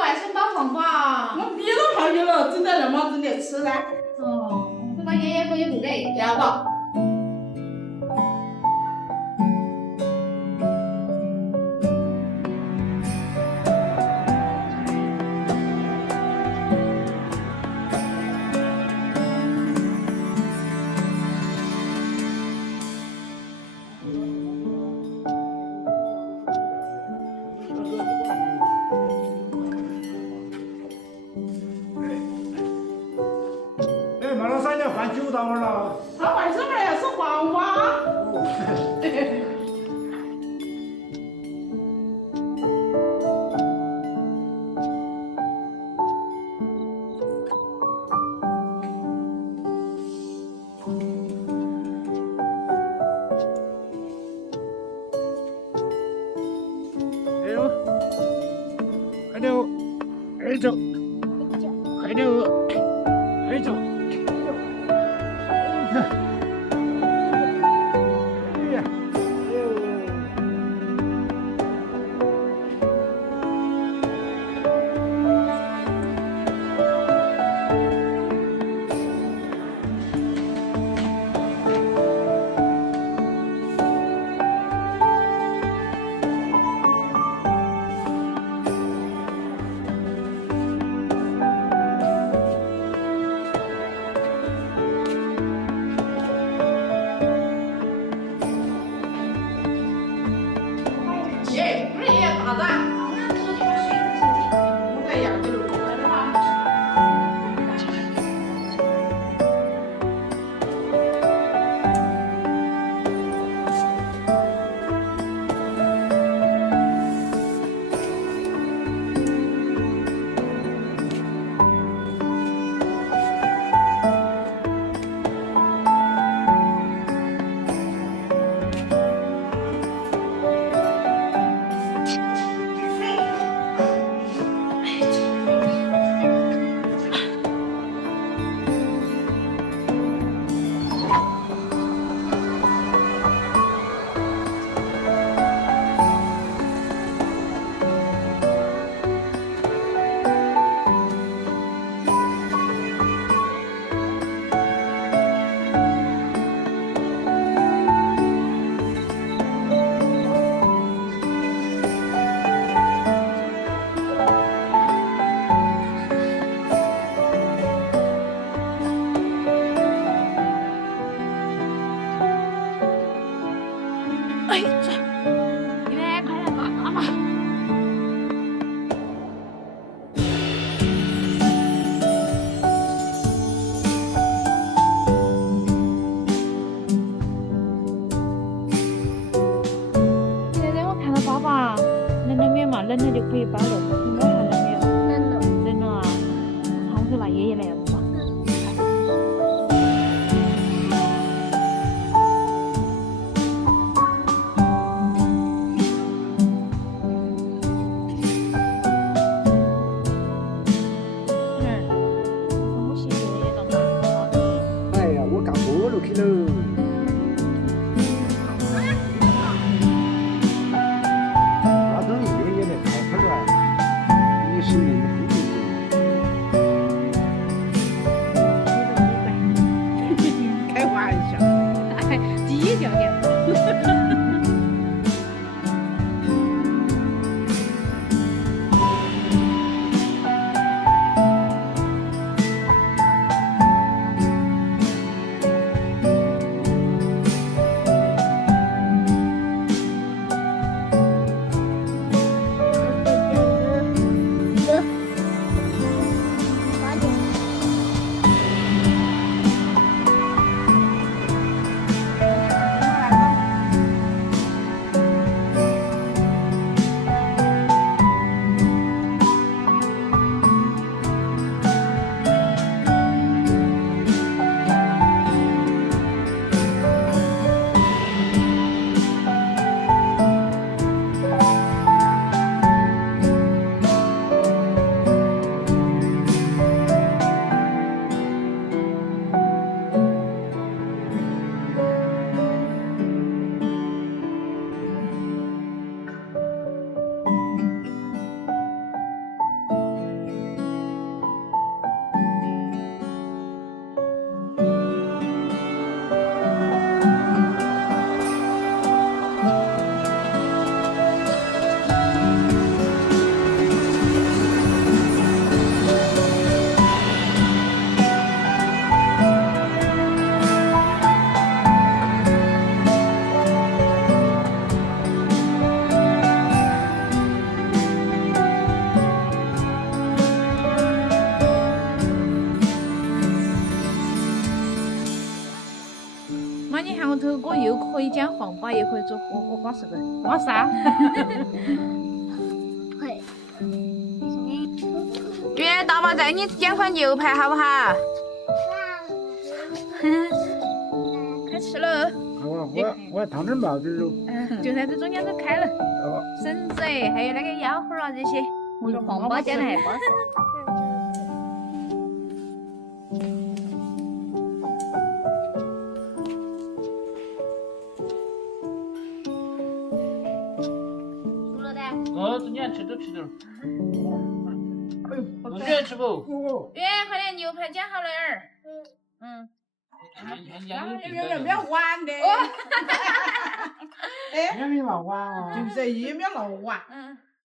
外甥包房吧？我别的朋友了，正在那么子的吃呢。哦，那爷爷可以不给，要不？哎，马老三，你换酒到哪儿了？他外甥们要吃黄瓜。哎呦，快点哦，快走，快点哦，快走。哎呀，哎呦。耶，不是爷爷大噻。我在牙沟路在那哈。哎，这，爷爷快来帮妈妈。现在我看到爸爸冷了没有嘛？冷了就可以包了，应该还冷没有？冷了。冷了啊！好，我说拿爷爷来要不嘛？我洗爷爷当妈。哎呀，我干锅炉去喽。那都爷爷来泡泡了，你是命不命？开玩笑。哎，低调点。可以煎黄瓜，也可以做火锅是不是？瓜啥？会。月大妈带你煎块牛排好不好？开吃了。我汤点冒点肉。就在这中间都开了，哦，笋子还有那个腰花啊这些，我说黄瓜煎的还巴适。熟了的。哦，这你还吃都吃点儿。我喜欢吃不？月，快点，牛排煎好了儿。嗯。有没有碗的？也没嘛碗哦。就是也没有老碗。嗯。